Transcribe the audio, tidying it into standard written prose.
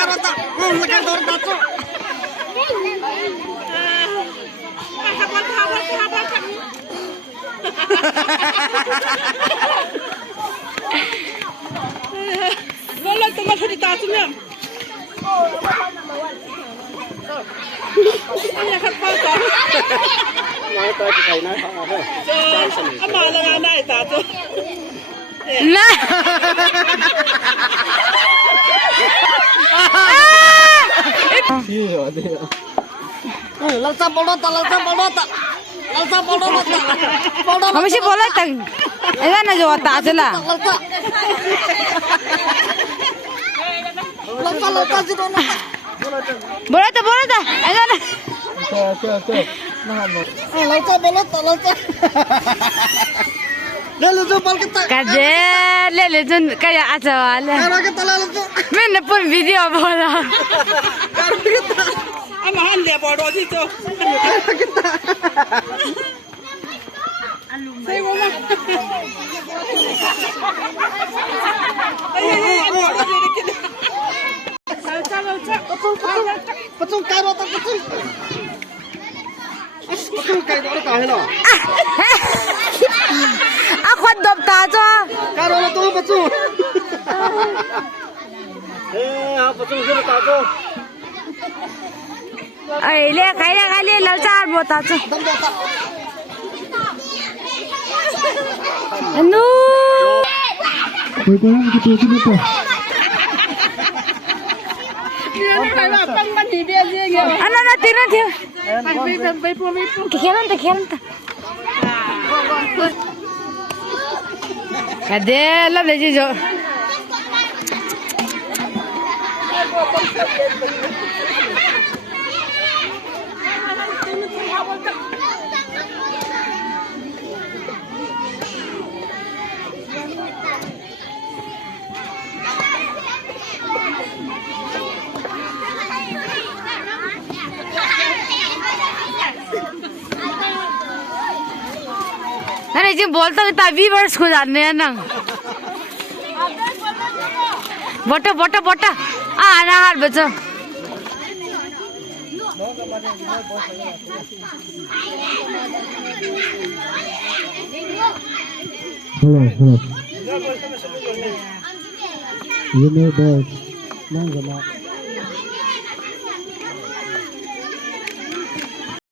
Karota. Lekan door tato. Lola tomar cerita tunya. Ini kan pasal. Nói tới thì thầy nói không à thôi. Mà là ngày nay ta chứ. Nè. Lansa bolota. Kamu sih boleh tang. Ini na jo ta chula. Lansa sih dona. Boleh ta. Ini na. Okay. Lansa bolota. Lalu tu bal kita. Kaje le jun kaya achawal. Karo kita lalu tu. Maine pun video bola. Karo kita. Ama hande bodo dito. Karo kita. Say mama. Betul karo tak betul. Betul kayak orang tahu lah. Aku dop ta cho. Karo tu betul. Betul sudah tahu. Ai le kali lalchar bo ta cho. Anu. Koy kolang gitu gitu. Ana tira dia. Kekhiran ta. Kade la le jo. अरे जी बोलता है तभी वर्ष को जानने हैं ना बोटा आना हार बच्चों Hello. You know that.